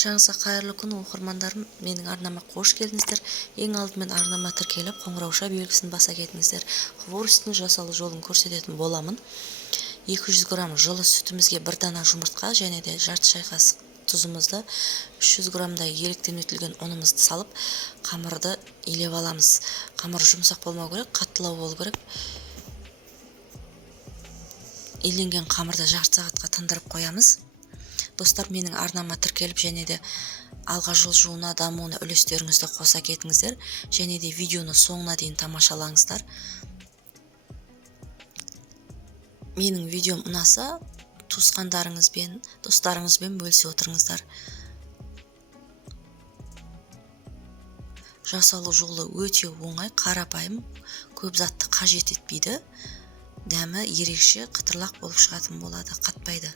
Баршаңызға қайырлы күн оқырмандарым, менің арнама қош келдіңіздер. Ең алдымен арнама тіркеліп, қоңырауша белгісін баса кетіңіздер. Хворостың жасалу жолын көрсететін боламын. 200 грамм жылы сүтімізге 1 дана жұмыртқа және де жарты шай қасық тұзымызды, 300 граммдай електен өтілген ұнымызды салып, қамырды илеп аламыз. Қамыр жұмсақ болмау керек, қаттылау болу керек. Иленген қамырды жарты сағатқа тындырып қоямыз. Достар, менің арнама тіркеліп және де алға жылжуына, дамуына үлестеріңізді қоса кетіңіздер, және де видеоны соңына дейін тамашалаңыздар. Менің видеом ұнаса, туысқандарыңызбен, достарыңызбен бөлісе отырыңыздар. Жасалу жолы өте оңай, қарапайым, көп затты қажет етпейді. Дәмі ерекше, қытырлақ болып шығатын болады, қатпайды.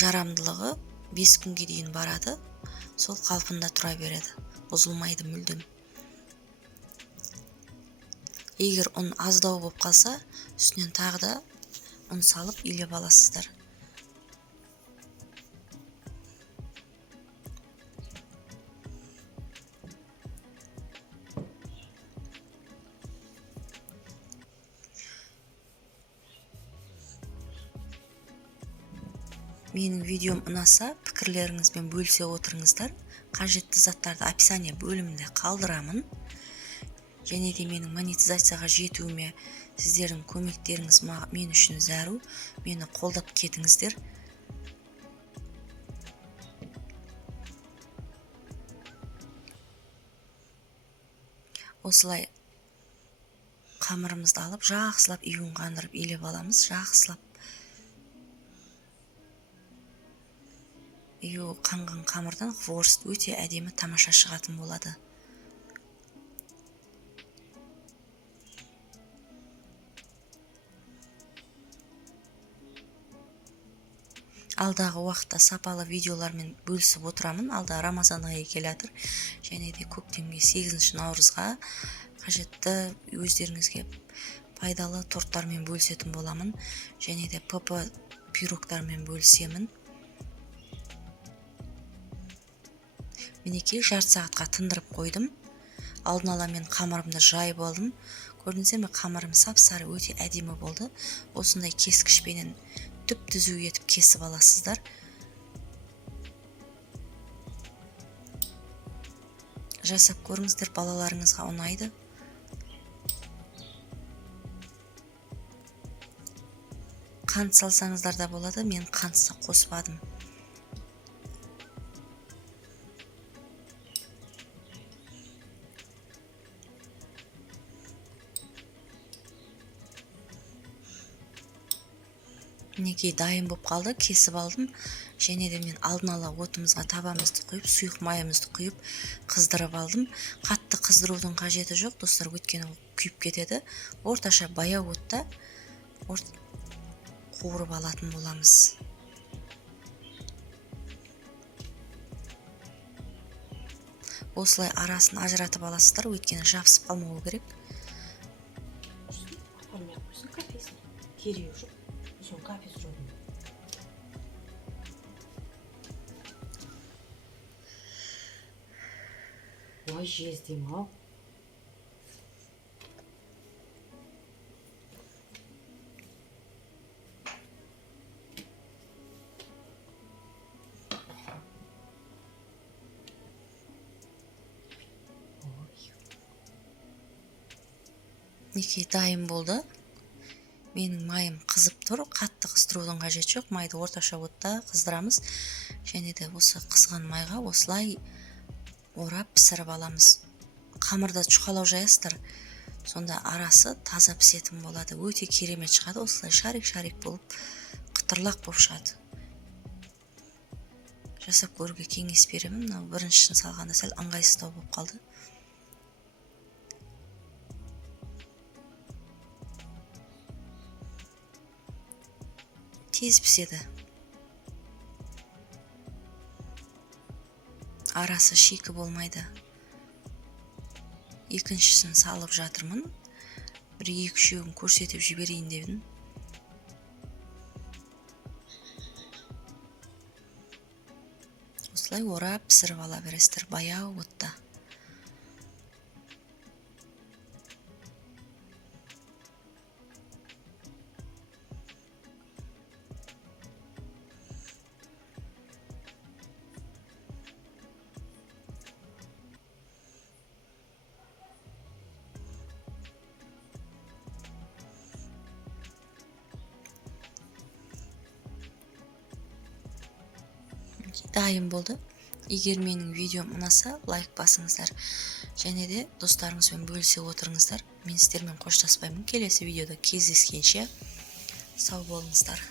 Жарамдылығы 5 күнге дейін барады, сол қалпында тұра береді, бұзылмайды мүлдем. Егер ұн аздау болып қалса, үстінен тағы да ұн салып илеп аласыздар. Менің видеом ұнаса, пікірлеріңізбен бөлісе отырыңыздар. Қажетті заттарды описание бөлімінде қалдырамын. Және де менің монетизацияға жетуіме сіздердің көмектеріңіз мен үшін зәру. Мені қолдап кетіңіздер. Осылай қамырымызды алып, жақсылап июн қандырып илеп аламыз, жақсылап. Ию қанған қамырдан хворст өте әдемі, тамаша шығатын болады. Алдағы уақытта сапалы видеолармен бөлісіп отырамын. Алда Рамазан айы келатыр, және де көктемге 8 наурызға қажетті өздеріңізге пайдалы торттармен бөлісетін боламын, және де ПП пирогтармен бөлісемін. Мінекей жарты сағатқа тындырып қойдым. Алдын ала мен қамырымды жайып алдым. Көрдіңіздер ме, қамырым сап-сары өте әдемі болды. Осындай кескішпенен түп-түзу етіп кесіп аласыздар. Жасап көріңіздер, балаларыңызға ұнайды. Қант салсаңыздар да болады, мен қантты қоспадым. Мінекей дайын болып қалды, кесіп алдым. Және де мен алдын ала отымызға табамызды құйып, сұйық майымызды құйып, қыздырып алдым. Қатты қыздырудың қажеті жоқ, достар, өйткені күйіп кетеді. Орташа баяу отта қуырып алатын боламыз. Осылай арасын ажыратып аласыздар, өйткені жабысып қалмауы керек. Ой, жездім-ау. Мінекей дайын болды. Менің майым қызып тұр, қатты қыздырудың қажеті жоқ. Майды орташа отта қыздырамыз. Және де осы қызған майға осылай орап пісіріп аламыз. Қамырда жұқалау жаясыздар, сонда арасы таза пісетін болады. Өте керемет шығады, осылай шарик-шарик болып, қытырлақ болып шығады. Жасап көруге кеңес беремін. Біріншісін салғанда сәл ыңғайсыздау болып қалды. Тез піседі. Арасы шикі болмайды. Екіншісін салып жатырмын. Бір екі үшеуін көрсетіп жіберейін дедім. осылай орап пісіріп ала бересіздер баяу отта. Дайын болды. Егер менің видеом ұнаса, лайк басыңыздар. Және де достарыңызбен бөлісе отырыңыздар. Мен сіздермен қоштаспаймын. Келесі видеода кездескенше сау болыңыздар.